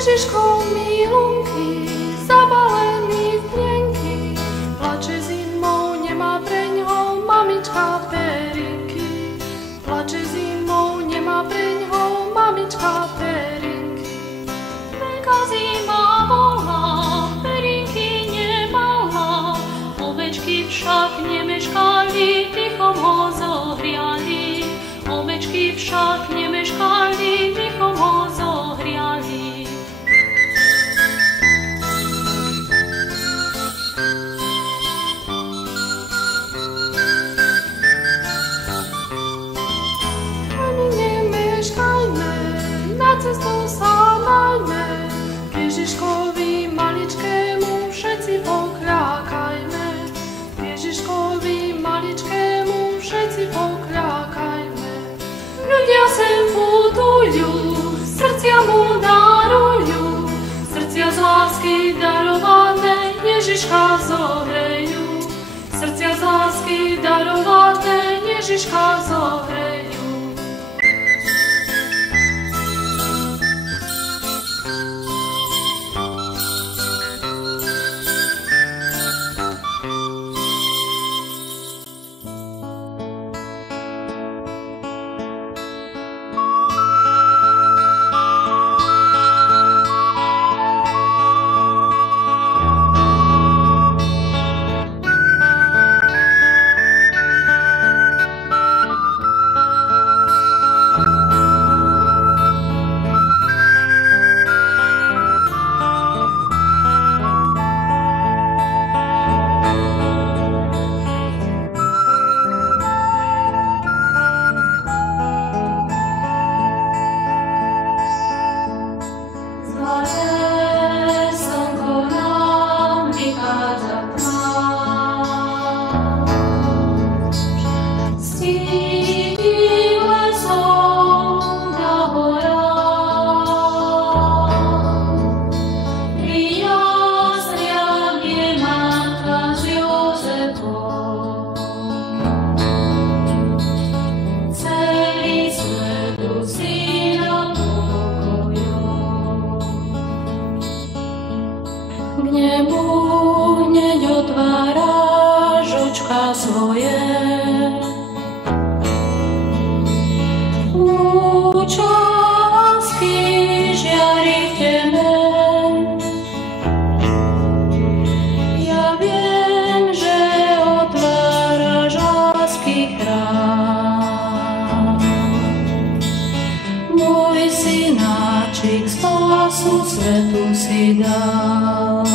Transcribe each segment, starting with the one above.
Ježiško milunky, zabalený v plienky, plače zimou, nemá preňho mamička perinky. Plače zimou, nemá preňho mamička perinky. Veľká zima bola, perinky nemala, ovečky však nemeškali, tichom ho zohriali. Ovečky však nemeškali, tichom ho zohriali. Cestou sa najmä, k Ježiškovi maličkému všetci pokľakajme. K Ježiškovi maličkému všetci pokľakajme. Ľudia sem putujú, srdcia mu darujú, srdcia z lásky darované Ježiška zohrejú. Srdcia z lásky darované Ježiška zohrejú. svetu si dal.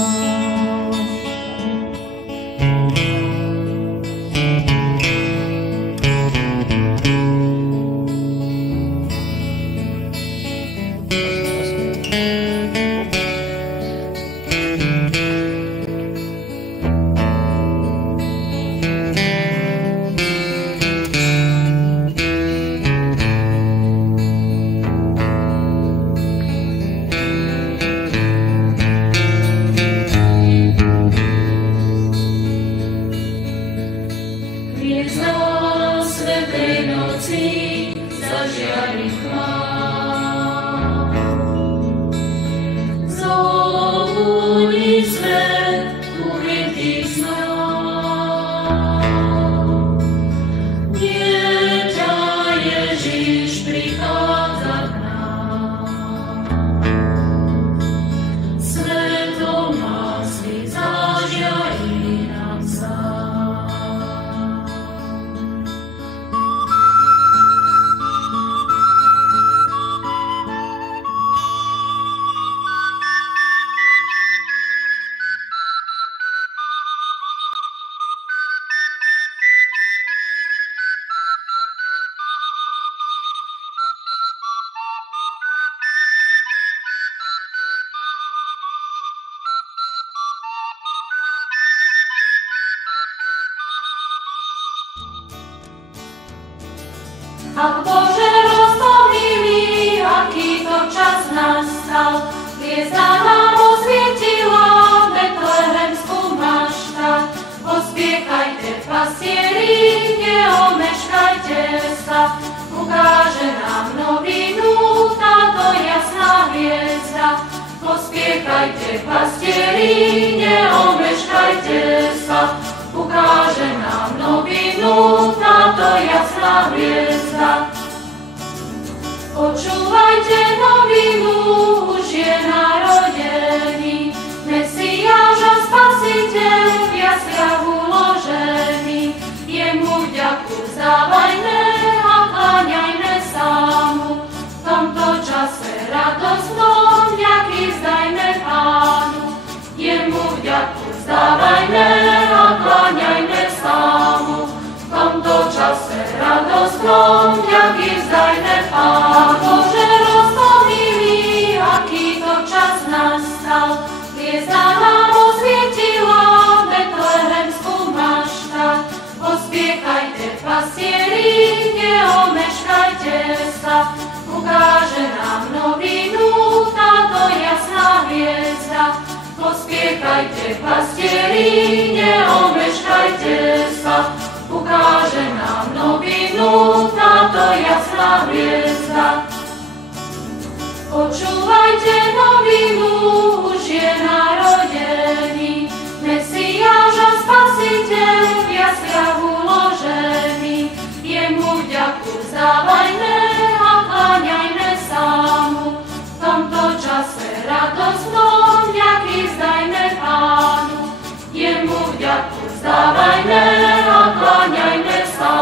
Ach Bože rozpomilý, aký to čas nastal, hviezda nám osvietila Betlehemskú maštať. Pospiechajte, pastieri, neomeškajte sa, ukáže nám novinu táto jasná hviezda. Pospiechajte, pastieri, neomeškajte sa, ukáže nám novinu táto jasná hviezda. Počúvajte novinu, už je narodený, Mesiáš a Spasiteľ v jasliach uložený. Jemu vďaku vzdávajme a kláňajme sa mu, v tomto čase radosnom vďaky vzdajme Pánu. Jemu vďaku vzdávajme a kláňajme sa mu, v tomto čase radosnom vďaky vzdajme Pánu. Bože rozpomilý, aký to čas nastal, hviezda nám osvietila Betlehemskú maštať. Pospiechajte, pastieri, neomeškajte sa, ukáže nám novinu táto jasná hviezda. Pospiechajte, pastieri, neomeškajte sa, ukáže nám novinu táto jasná hviezda. Počúvajte novinu, už je narodený, Mesiáš a Spasiteľ v jasliach uložený. Jemu vďaku vzdávajme a kláňajme sa mu, v tomto čase radosnom vďaky vzdajme Pánu. Jemu vďaku vzdávajme a kláňajme sa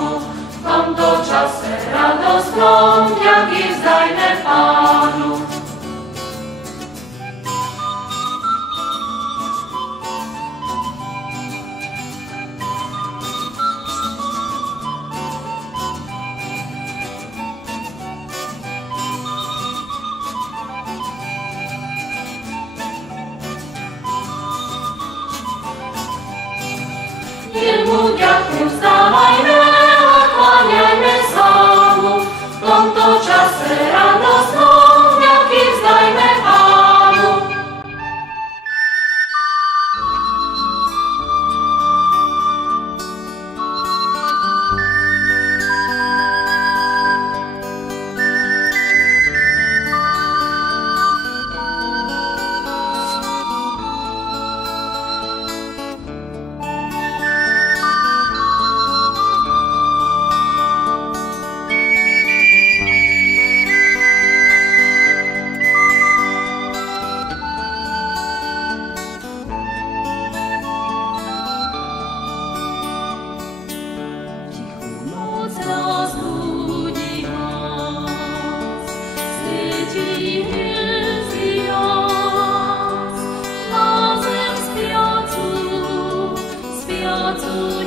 mu, v tomto čase radosnom vďaky vzdajme Pánu. Jemu vďaku vzdávajme a kláňajme sa mu, v tomto čase radosnom vďaky vzdajme Pánu. prácu